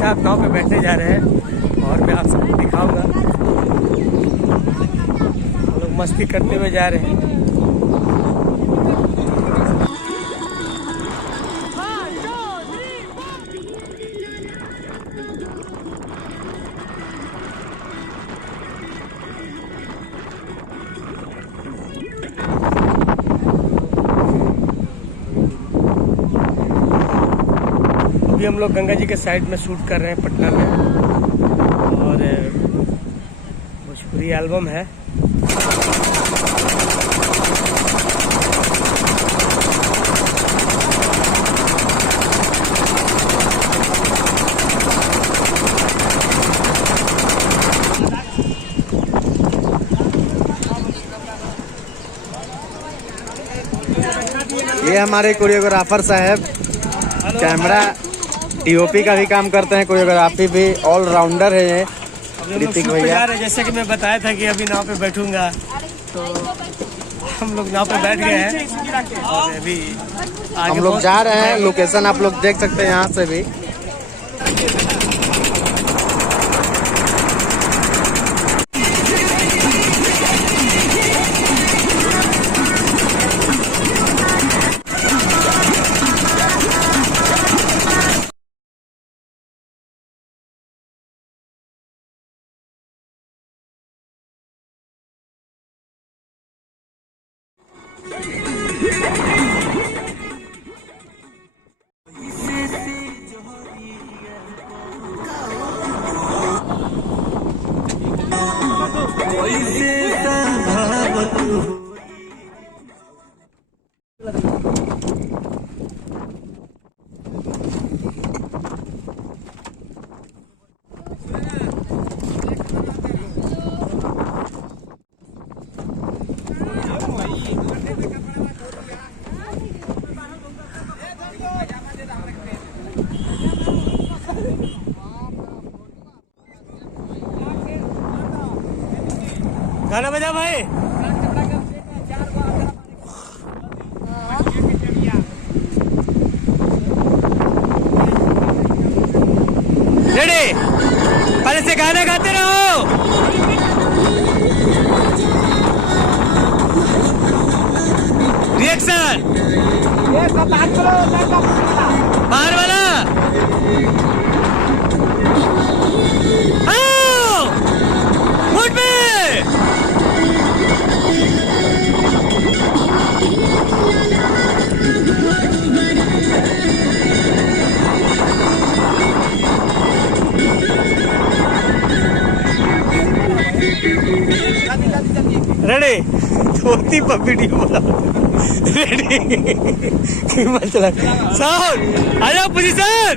साथ नाव पे बैठने जा रहे हैं और मैं आप सबको दिखाऊंगा। हम लोग मस्ती करते हुए जा रहे हैं। अभी हम लोग गंगा जी के साइड में शूट कर रहे हैं पटना में और भोजपुरी एल्बम है। ये हमारे कोरियोग्राफर साहब कैमरा टीओपी का भी काम करते हैं, कोरियोग्राफी भी ऑलराउंडर है ये ऋतिक भैया। जैसे कि मैं बताया था कि अभी नाव पे बैठूंगा तो हम लोग नाव पे बैठ गए हैं और अभी हम लोग जा रहे हैं। लोकेशन आप लोग देख सकते हैं यहाँ से भी। गाना बजा भाई। रेडी, पहले से गाना गाते रहो। रिएक्शन बाहर वाला रेडी, धोती पर वीडियो बना। रेडी, साउंड आ जाओ, पोजीशन।